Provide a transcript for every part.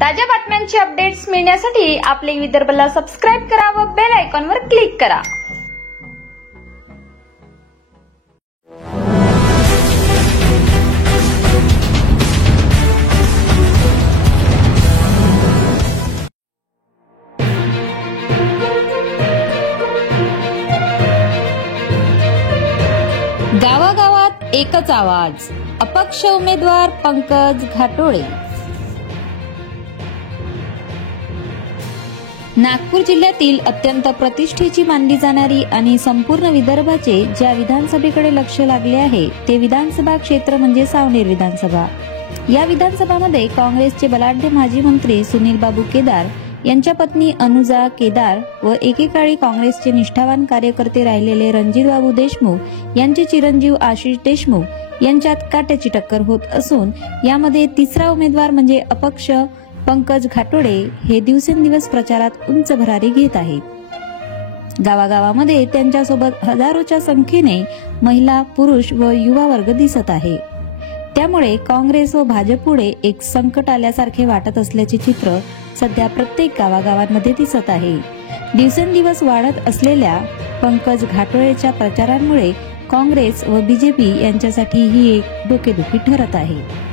ताज्या बातम्यांचे अपडेट्स मिळण्यासाठी आपले विदर्भला सबस्क्राईब करा व बेल आयकॉनवर क्लिक करा। गावागावात एकच आवाज, अपक्ष उमेदवार पंकज घाटोळे। नागपूर जिल्ह्यातील अत्यंत प्रतिष्ठेची मानली जाणारी आणि संपूर्ण विदर्भाचे ज्या विधानसभेकडे लक्ष लागले आहे ते विधानसभा क्षेत्र म्हणजे सावनेर विधानसभा। या विधानसभामध्ये काँग्रेसचे बलाढ्य माजी मंत्री सुनील बाबू केदार यांच्या पत्नी अनुजा केदार व एकेकाळी काँग्रेसचे निष्ठावान कार्यकर्ते राहिलेले रणजित बाबू देशमुख यांचे चिरंजीव आशिष देशमुख यांच्यात काट्याची टक्कर होत असून यामध्ये तिसरा उमेदवार म्हणजे अपक्ष पंकज घाटोळे हे दिवसेंदिवस प्रचारात उंच भरारी घेत आहेत। गावागावामध्ये त्यांच्यासोबत हजारोच्या संख्येने महिला, पुरुष व युवा वर्ग दिसत आहे। त्यामुळे काँग्रेस व भाजपपुढे एक संकट आल्यासारखे वाटत असल्याचे चित्र सध्या प्रत्येक गावागावांमध्ये दिसत आहे। दिवसेंदिवस वाढत असलेल्या पंकज घाटोळेच्या प्रचारांमुळे काँग्रेस व बीजेपी यांच्यासाठी ही एक डोकेदुखी ठरत आहे।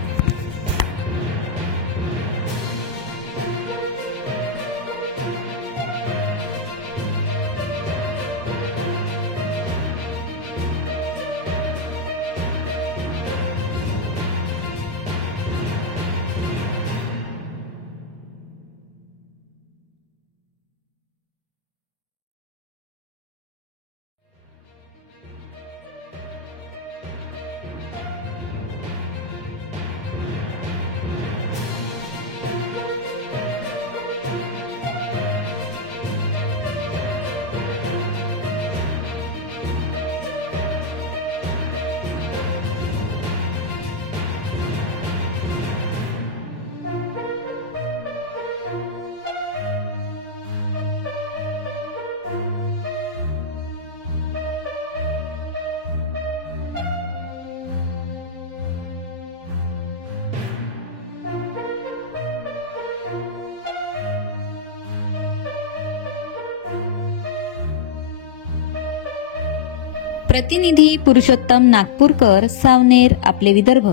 प्रतिनिधी पुरुषोत्तम नागपूरकर, सावनेर, आपले विदर्भ।